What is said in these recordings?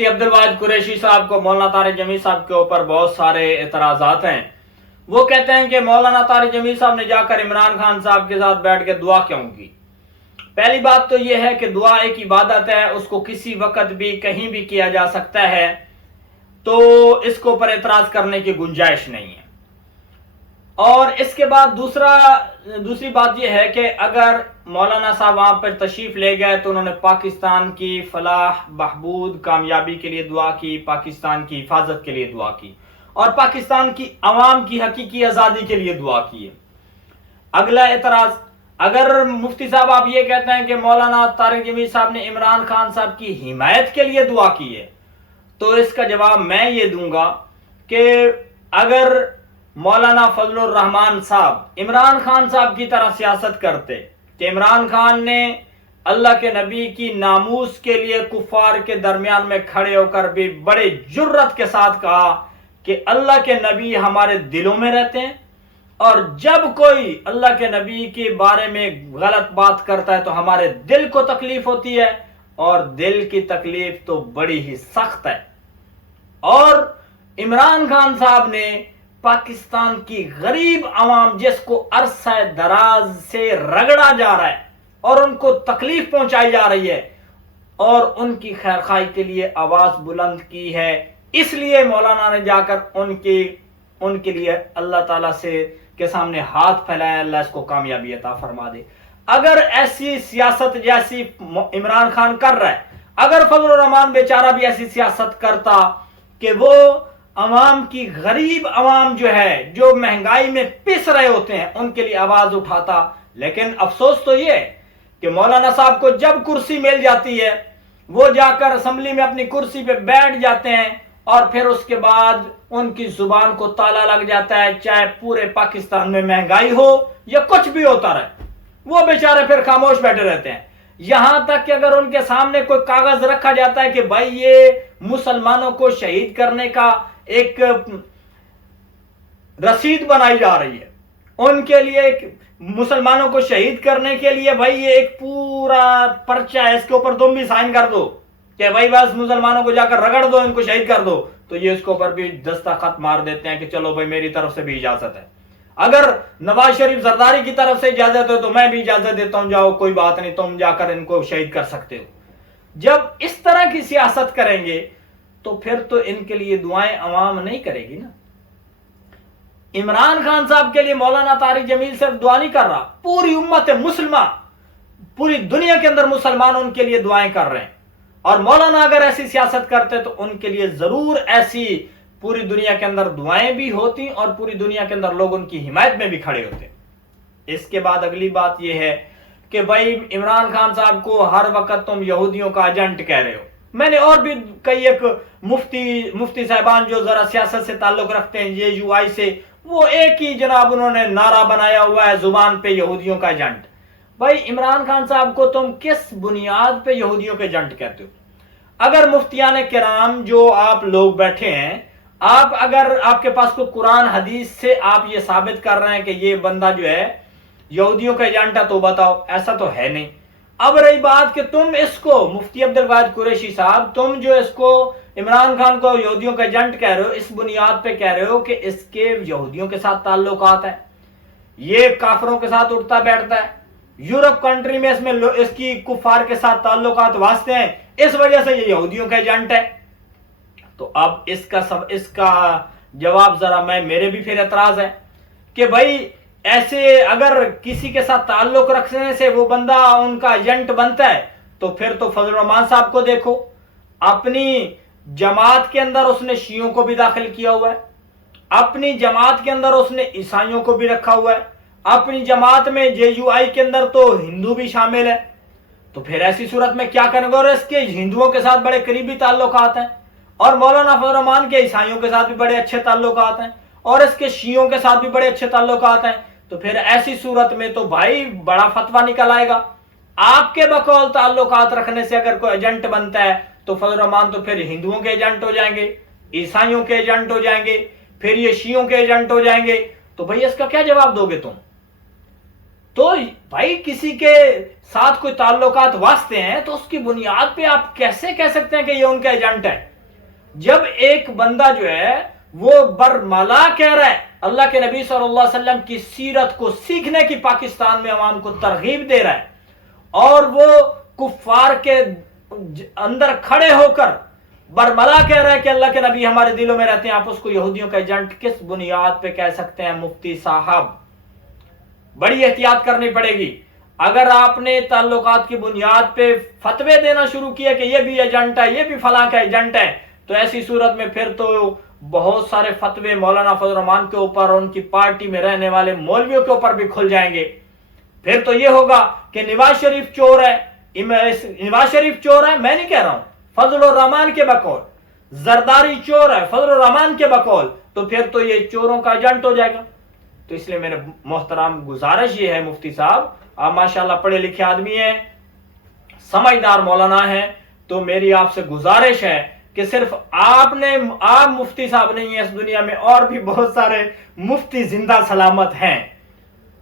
عبد الواحد قریشی صاحب کو مولانا طارق جمیل صاحب کے اوپر بہت سارے اعتراضات ہیں۔ وہ کہتے ہیں کہ مولانا طارق جمیل صاحب نے جا کر عمران خان صاحب کے ساتھ بیٹھ کے دعا کیوں کی؟ پہلی بات تو یہ ہے کہ دعا ایک عبادت ہے، اس کو کسی وقت بھی کہیں بھی کیا جا سکتا ہے، تو اس کے اوپر اعتراض کرنے کی گنجائش نہیں ہے۔ اور اس کے بعد دوسری بات یہ ہے کہ اگر مولانا صاحب وہاں پر تشریف لے گئے تو انہوں نے پاکستان کی فلاح بہبود کامیابی کے لیے دعا کی، پاکستان کی حفاظت کے لیے دعا کی، اور پاکستان کی عوام کی حقیقی آزادی کے لیے دعا کی ہے۔ اگلا اعتراض، اگر مفتی صاحب آپ یہ کہتے ہیں کہ مولانا طارق جمیل صاحب نے عمران خان صاحب کی حمایت کے لیے دعا کی ہے، تو اس کا جواب میں یہ دوں گا کہ اگر مولانا فضل الرحمان صاحب عمران خان صاحب کی طرح سیاست کرتے کہ عمران خان نے اللہ کے نبی کی ناموس کے لیے کفار کے درمیان میں کھڑے ہو کر بھی بڑے جرت کے ساتھ کہا کہ اللہ کے نبی ہمارے دلوں میں رہتے ہیں، اور جب کوئی اللہ کے نبی کے بارے میں غلط بات کرتا ہے تو ہمارے دل کو تکلیف ہوتی ہے، اور دل کی تکلیف تو بڑی ہی سخت ہے۔ اور عمران خان صاحب نے پاکستان کی غریب عوام جس کو عرصہ دراز سے رگڑا جا رہا ہے اور ان کو تکلیف پہنچائی جا رہی ہے، اور ان کی خیرخواہی کے لیے آواز بلند کی ہے، اس لیے مولانا نے جا کر ان کے لیے اللہ تعالیٰ کے سامنے ہاتھ پھیلایا، اللہ اس کو کامیابی عطا فرما دے۔ اگر ایسی سیاست جیسی عمران خان کر رہا ہے، اگر فضل الرحمان بیچارہ بھی ایسی سیاست کرتا کہ وہ عوام کی غریب عوام جو ہے جو مہنگائی میں پس رہے ہوتے ہیں ان کے لیے آواز اٹھاتا، لیکن افسوس تو یہ ہے کہ مولانا صاحب کو جب کرسی مل جاتی ہے وہ جا کر اسمبلی میں اپنی کرسی پہ بیٹھ جاتے ہیں، اور پھر اس کے بعد ان کی زبان کو تالا لگ جاتا ہے، چاہے پورے پاکستان میں مہنگائی ہو یا کچھ بھی ہوتا رہے، وہ بیچارے پھر خاموش بیٹھے رہتے ہیں۔ یہاں تک کہ اگر ان کے سامنے کوئی کاغذ رکھا جاتا ہے کہ بھائی یہ مسلمانوں کو شہید کرنے کا ایک رسید بنائی جا رہی ہے، ان کے لیے ایک مسلمانوں کو شہید کرنے کے لیے بھائی یہ ایک پورا پرچہ ہے، اس کے اوپر تم بھی سائن کر دو کہ بھائی بس مسلمانوں کو جا کر رگڑ دو، ان کو شہید کر دو، تو یہ اس کے اوپر بھی دستخط مار دیتے ہیں کہ چلو بھائی میری طرف سے بھی اجازت ہے۔ اگر نواز شریف زرداری کی طرف سے اجازت ہے تو میں بھی اجازت دیتا ہوں، جاؤ کوئی بات نہیں، تم جا کر ان کو شہید کر سکتے ہو۔ جب اس طرح کی سیاست کریں گے تو پھر تو ان کے لیے دعائیں عوام نہیں کرے گی نا۔ عمران خان صاحب کے لیے مولانا طارق جمیل صرف دعا نہیں کر رہا، پوری امت مسلمہ، پوری دنیا کے اندر مسلمان ان کے لیے دعائیں کر رہے ہیں، اور مولانا اگر ایسی سیاست کرتے تو ان کے لیے ضرور ایسی پوری دنیا کے اندر دعائیں بھی ہوتی اور پوری دنیا کے اندر لوگ ان کی حمایت میں بھی کھڑے ہوتے۔ اس کے بعد اگلی بات یہ ہے کہ بھائی عمران خان صاحب کو ہر وقت تم یہودیوں کا ایجنٹ کہہ رہے ہو۔ میں نے اور بھی کئی ایک مفتی صاحبان جو ذرا سیاست سے تعلق رکھتے ہیں JUI سے، وہ ایک ہی جناب انہوں نے نعرہ بنایا ہوا ہے زبان پہ، یہودیوں کا ایجنٹ۔ بھائی عمران خان صاحب کو تم کس بنیاد پہ یہودیوں کے ایجنٹ کہتے ہو؟ اگر مفتیان کرام جو آپ لوگ بیٹھے ہیں، اگر آپ کے پاس کوئی قرآن حدیث سے آپ یہ ثابت کر رہے ہیں کہ یہ بندہ جو ہے یہودیوں کا ایجنٹ ہے تو بتاؤ، ایسا تو ہے نہیں۔ اب رہی بات کہ تم اس کو مفتی عبد الواحد قریشی صاحب، تم جو اس کو عمران خان کو یہودیوں کا ایجنٹ کہہ رہے ہو، اس بنیاد پہ کہہ رہے ہو کہ اس کے یہودیوں کے ساتھ تعلقات ہیں، یہ کافروں کے ساتھ اٹھتا بیٹھتا ہے، یورپ کنٹری میں اس کی کفار کے ساتھ تعلقات واسطے ہیں، اس وجہ سے یہ یہودیوں کا ایجنٹ ہے۔ تو اب اس کا جواب ذرا میرے بھی پھر اعتراض ہے کہ بھائی ایسے اگر کسی کے ساتھ تعلق رکھنے سے وہ بندہ ان کا ایجنٹ بنتا ہے تو پھر تو فضل الرحمان صاحب کو دیکھو، اپنی جماعت کے اندر اس نے شیعوں کو بھی داخل کیا ہوا ہے، اپنی جماعت کے اندر اس نے عیسائیوں کو بھی رکھا ہوا ہے، اپنی جماعت میں JUI کے اندر تو ہندو بھی شامل ہے۔ تو پھر ایسی صورت میں کیا کریں گے؟ اور اس کے ہندوؤں کے ساتھ بڑے قریبی تعلقات ہیں، اور مولانا فضل الرحمان کے عیسائیوں کے ساتھ بھی بڑے اچھے تعلقات ہیں، اور اس کے شیعوں کے ساتھ بھی بڑے اچھے تعلقات ہیں۔ تو پھر ایسی صورت میں تو بھائی بڑا فتویٰ نکل آئے گا۔ آپ کے بقول تعلقات رکھنے سے اگر کوئی ایجنٹ بنتا ہے تو فضل الرحمان تو پھر ہندوؤں کے ایجنٹ ہو جائیں گے، عیسائیوں کے ایجنٹ ہو جائیں گے، پھر یہ شیعوں کے ایجنٹ ہو جائیں گے۔ تو بھائی اس کا کیا جواب دو گے تم؟ تو بھائی کسی کے ساتھ کوئی تعلقات واسطے ہیں تو اس کی بنیاد پہ آپ کیسے کہہ سکتے ہیں کہ یہ ان کا ایجنٹ ہے؟ جب ایک بندہ جو ہے وہ برملا کہہ رہا ہے، اللہ کے نبی صلی اللہ علیہ وسلم کی سیرت کو سیکھنے کی پاکستان میں عوام کو ترغیب دے رہا ہے، اور وہ کفار کے اندر کھڑے ہو کر برملا کہہ رہا ہے کہ اللہ کے نبی ہمارے دلوں میں رہتے ہیں، آپ اس کو یہودیوں کا ایجنٹ کس بنیاد پہ کہہ سکتے ہیں؟ مفتی صاحب بڑی احتیاط کرنی پڑے گی۔ اگر آپ نے تعلقات کی بنیاد پہ فتوے دینا شروع کیا کہ یہ بھی ایجنٹ ہے، یہ بھی فلاں کا ایجنٹ ہے، تو ایسی صورت میں پھر تو بہت سارے فتوے مولانا فضل الرحمان کے اوپر اور ان کی پارٹی میں رہنے والے مولویوں کے اوپر بھی کھل جائیں گے۔ پھر تو یہ ہوگا کہ نواز شریف چور ہے، نواز شریف چور ہے، میں نہیں کہہ رہا ہوں، فضل الرحمان کے بقول، زرداری چور ہے فضل الرحمان کے بقول، تو پھر تو یہ چوروں کا ایجنٹ ہو جائے گا۔ تو اس لیے میرے محترم گزارش یہ ہے مفتی صاحب، آپ ماشاءاللہ پڑھے لکھے آدمی ہیں، سمجھدار مولانا ہیں، تو میری آپ سے گزارش ہے کہ صرف آپ مفتی صاحب نہیں ہیں، اس دنیا میں اور بھی بہت سارے مفتی زندہ سلامت ہیں،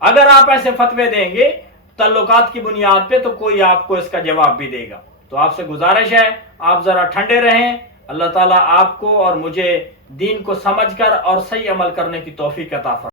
اگر آپ ایسے فتوے دیں گے تعلقات کی بنیاد پہ تو کوئی آپ کو اس کا جواب بھی دے گا۔ تو آپ سے گزارش ہے آپ ذرا ٹھنڈے رہیں، اللہ تعالیٰ آپ کو اور مجھے دین کو سمجھ کر اور صحیح عمل کرنے کی توفیق عطا فرمائے۔